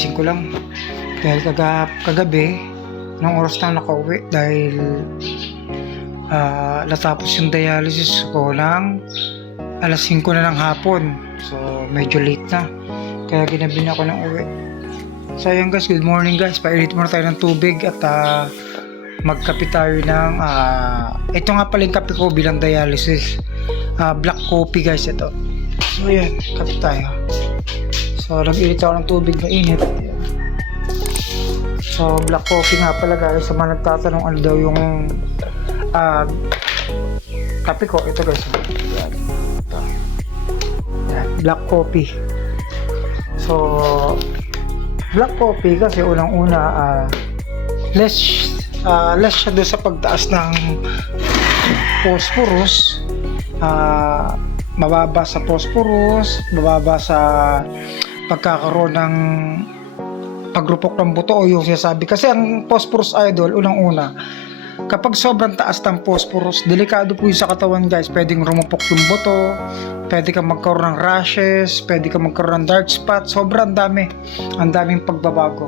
Gising ko lang dahil kagabi nung oras na nakauwi dahil natapos yung dialysis ko ng alas 5 na ng hapon, so medyo late na kaya ginabi na ako ng uwi. So ayan guys, good morning guys, painit muna tayo ng tubig at magkape tayo ng ito nga pala yung kape ko bilang dialysis, black coffee guys ito. So ayan, kape tayo. So nag-init ako ng tubig na init. So black coffee nga pala guys, sa mga nagtatanong ano daw yung kape ko, ito guys. Yan. Yan, black coffee. So black coffee kasi unang-una less siya doon sa pagtaas ng phosphorus, mababa sa phosphorus, mababa sa pagkakaroon ng pagrupok ng buto o yung sinasabi. Kasi ang phosphorus idol, unang-una, kapag sobrang taas ng phosphorus, delikado po yung sa katawan guys. Pwedeng rumupok yung buto, pwede kang magkaroon ng rashes, pwede kang magkaroon ng dark spot. Sobrang dami, ang daming pagbabago.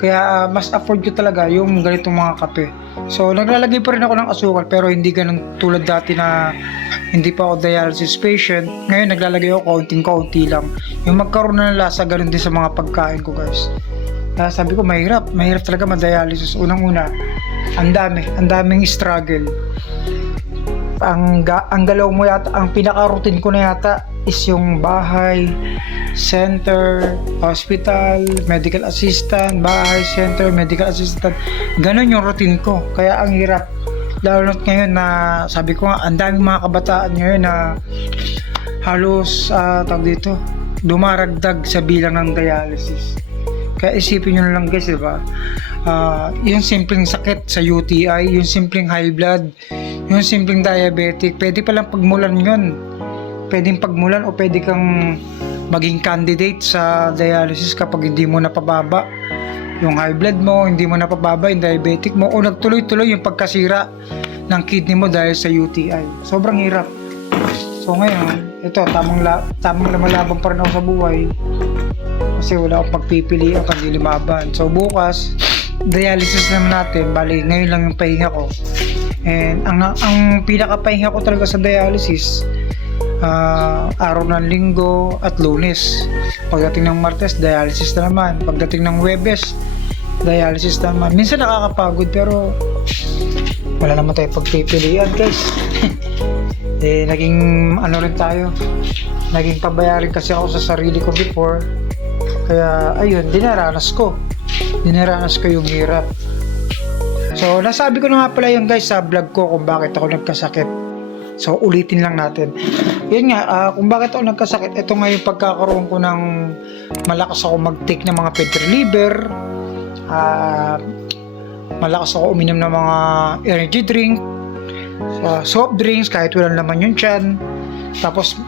Kaya mas afford ko talaga yung ganitong mga kape. So naglalagay pa rin ako ng asukal, pero hindi ganun tulad dati na hindi pa ako dialysis patient. Ngayon naglalagay ako kaunting-kaunti lang. Yung magkaroon na ng lasa, ganun din sa mga pagkain ko guys. Kaya sabi ko mahirap talaga ma-dialysis. Unang-una, ang daming struggle. Ang galaw mo yata, ang pinaka-routine ko na yata is yung bahay, center, hospital, medical assistant, bahay, center, medical assistant. Ganon yung routine ko. Kaya ang hirap. Lalo na ngayon na sabi ko nga, ang daming mga kabataan ngayon na halos tawag dito, dumaragdag sa bilang ng dialysis. Kaya isipin nyo na lang guys, diba? Yung simpleng sakit sa UTI, yung simpleng high blood, yung simpleng diabetic, pwede palang pagmulan yun. Pwedeng pagmulan o pwede kang maging candidate sa dialysis kapag hindi mo napababa yung high blood mo, hindi mo napababa yung diabetic mo, o nagtuloy-tuloy yung pagkasira ng kidney mo dahil sa UTI. Sobrang hirap. So ngayon, ito, tamang lumalaban pa rin ako sa buhay kasi wala akong pagpipilian kundi lumaban. So bukas, dialysis naman natin. Bali, ngayon lang yung pahinga ko. And ang pinaka-pahinga ko talaga sa dialysis, araw ng Linggo at Lunes. Pagdating ng Martes, dialysis na naman. Pagdating ng Huwebes, dialysis na naman. Minsan nakakapagod pero wala naman tayo pagpipilian guys. Naging ano rin tayo, naging pabayarin kasi ako sa sarili ko before. Kaya ayun, dinaranas ko yung hirap. So nasabi ko na nga pala yun guys sa vlog ko kung bakit ako nagkasakit. So ulitin lang natin. Yun nga, kung bakit ako nagkasakit, ito nga yung pagkakaroon ko ng malakas ako mag-take ng mga pain reliever, malakas ako uminom ng mga energy drink, soft drinks kahit walang laman yung tiyan. Tapos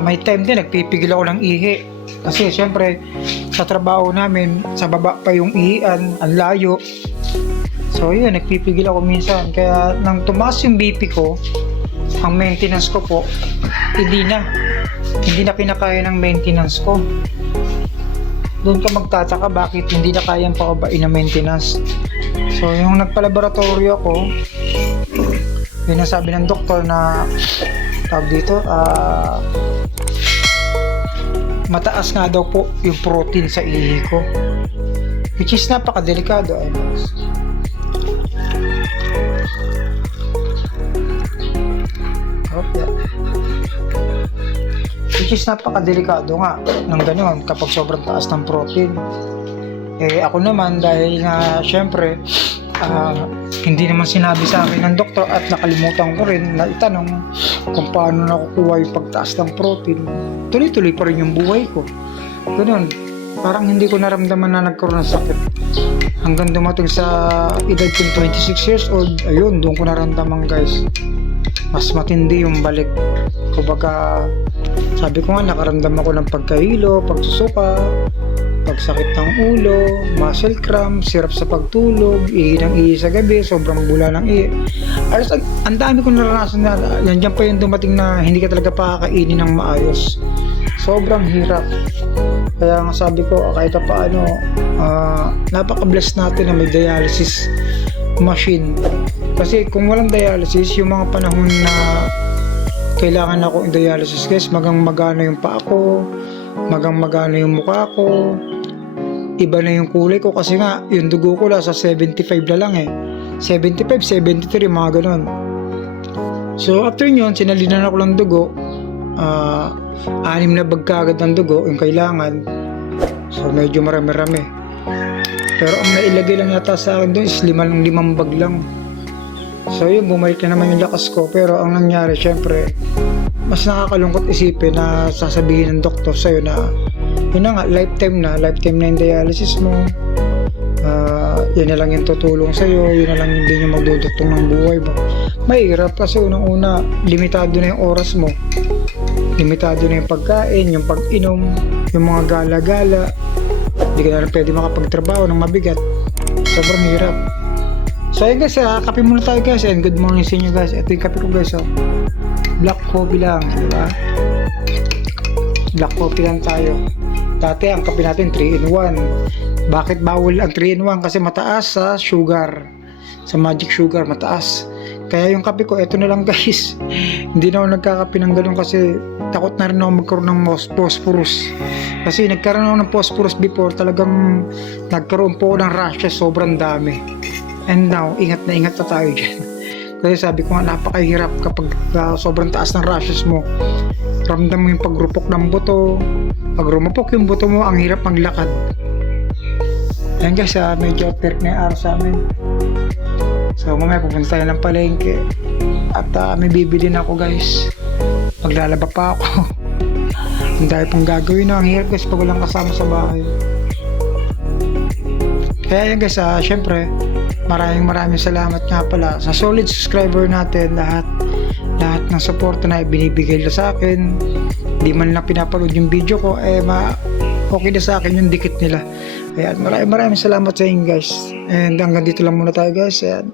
may time din nagpipigil ako ng ihi kasi syempre sa trabaho namin sa baba pa yung ihian, ang layo. So yun, nagpipigil ako minsan. Kaya nang tumaas yung BP ko, ang maintenance ko po hindi na kinakaya ng maintenance ko. Doon ka magtataka bakit hindi na kayang pababain ng maintenance. So yung nagpalaboratorio ako, yun ang sabi ng doktor na tawag dito, mataas nga daw po yung protein sa ihi ko, which is napakadelikado. Which is napakadelikado nga ng gano'n kapag sobrang taas ng protein. Ako naman dahil nga syempre hindi naman sinabi sa akin ng doktor at nakalimutan ko rin na itanong kung paano nakukuha yung pagtaas ng protein, tuloy-tuloy pa rin yung buhay ko. Ganun, parang hindi ko naramdaman na nagkaroon ng sakit hanggang dumating sa edad kong 26 years old. Ayun, doon ko naramdaman guys, mas matindi yung balik. Kumbaga sabi ko nga, nakaramdam ako ng pagkahilo, pagsusuka, pagsakit ng ulo, muscle cramp, sirap sa pagtulog, ihi ng ihi sa gabi, sobrang bula ng ihi. Ang dami kong naranasan na yan pa yung dumating na hindi ka talaga pakakainin ng maayos. Sobrang hirap. Kaya nga sabi ko, kahit paano, napaka-bless natin na may dialysis machine. Kasi kung walang dialysis, yung mga panahon na kailangan ako i-dialysis guys, magang-magana yung paa ko, magang-magana yung mukha ko, iba na yung kulay ko kasi nga yung dugo ko nasa 75 na lang 75, 73, mga ganon. So after nyon, sinalinan ako ng dugo, 6 na bag kagad ng dugo yung kailangan. So medyo marami-rami, pero ang nailagay lang yata sa akin doon is 5 bag lang. So yun, bumalik na naman yung lakas ko. Pero ang nangyari, syempre, mas nakakalungkot isipin na sasabihin ng doktor sa'yo na yun na nga, lifetime na yung dialysis mo. Yun na lang yung tutulong sa'yo, yun na lang hindi nyo magdudugtong ng buhay mo. Mahirap kasi unang-una, limitado na yung oras mo, limitado na yung pagkain, yung pag-inom, yung mga gala-gala. Hindi ka na rin pwede makapagtrabaho ng mabigat. Sobrang hirap. So ayun guys, kape muna tayo guys, and good morning sa inyo guys. Ito yung kape ko guys, black coffee lang, di ba? Black coffee lang tayo. Dati ang kape natin 3-in-1. Bakit bawal ang 3-in-1? Kasi mataas sa sugar, sa magic sugar, mataas. Kaya yung kape ko, ito na lang guys. Hindi na ako nagkakape ng ganun kasi takot na rin ako magkaroon ng phosphorus. Kasi nagkaroon ako ng phosphorus before, talagang nagkaroon po ako ng rashes, sobrang dami. And now, ingat na tayo dyan. Kasi sabi ko nga, napakahirap kapag sobrang taas ng rashes mo. Ramdam mo yung pagrupok ng buto. Pag rumupok yung buto mo, ang hirap maglakad. Ayan guys, medyo perk na yung araw sa amin. So mamaya pupunta tayo ng palengke. At may bibili na ako guys. Maglalaba pa ako. Ang dahil pang gagawin na. Ang hirap guys pag walang kasama sa bahay. Kaya yan guys, syempre, maraming salamat nga pala sa solid subscriber natin, lahat ng support na binibigay nila sa akin. Di man lang pinapanood yung video ko, okay na sa akin yung dikit nila. Ayan, maraming salamat sa inyo guys. And hanggang dito lang muna tayo guys. Ayan.